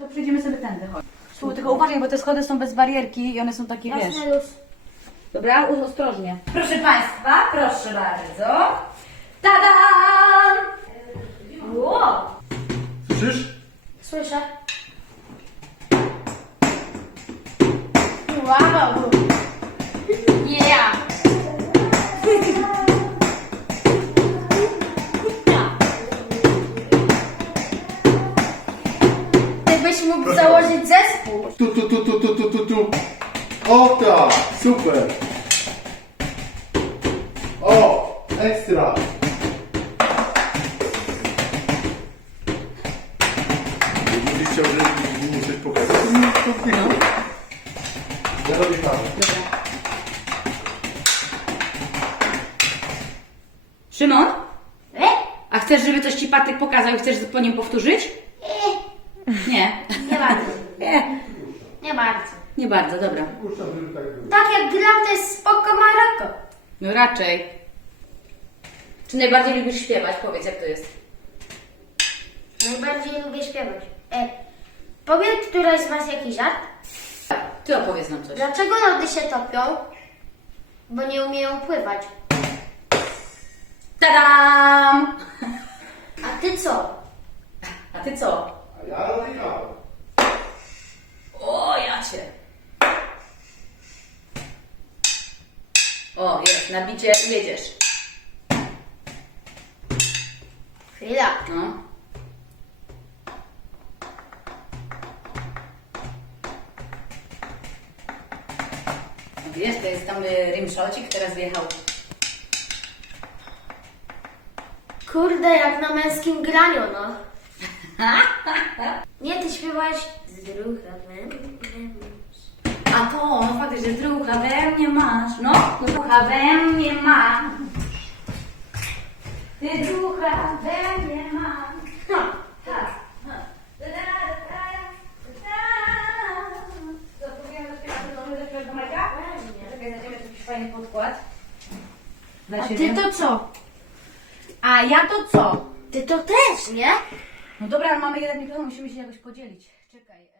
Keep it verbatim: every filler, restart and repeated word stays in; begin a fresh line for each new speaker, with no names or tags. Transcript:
to przejdziemy sobie tędy, chodź. Tu, tylko uważaj, bo te schody są bez barierki i one są takie, wiesz.
Jasne, luz.
Dobra, u- ostrożnie. Proszę Państwa, proszę bardzo. Tada! Wow.
Słyszysz?
Słyszę. Wow. Yeah. Ty byś mógł założyć zespół.
Tu, tu, tu, tu, tu, tu, tu, tu. O tak, super. O, ekstra. Gdybyś chciał, żeby mi coś pokazać, to mi to wpychał. Ja robię kawę.
Szymon?
E?
A chcesz, żeby coś Ci Patryk pokazał i chcesz po nim powtórzyć? Nie.
Nie bardzo.
Nie.
Nie bardzo.
Nie bardzo, dobra.
Puszczam, żeby tak było.
Tak jak gram, to jest spoko Maroko.
No raczej. Czy najbardziej lubisz śpiewać? Powiedz, jak to jest.
Najbardziej lubię śpiewać. E, powie któraś z Was jakiś żart?
Ty opowiedz nam coś.
Dlaczego lody się topią? Bo nie umieją pływać.
Tadam!
A Ty co?
A Ty co?
A ja robię kawę.
O, ja Cię. O, jest, nabicie, jedziesz.
Chwila.
No. No wiesz, to jest tam y, rimshotcik, teraz wjechał.
Kurde, jak na męskim graniu, no. Nie, Ty śpiewałeś z drucha
A to, no fakt, że drucha we mnie masz. No, drucha we mnie masz. Ty drucha we mnie masz. No, tak. No. Da, da, da, da, da. Co, próbujemy zaśpiewać do zaśpiewać do Macia? Czekaj, znajdziemy jakiś fajny podkład. Dla
A
siebie.
Ty to co?
A ja to co?
Ty to też, nie?
No dobra, ale mamy jeden mikrofon, musimy się jakoś podzielić. Czekaj.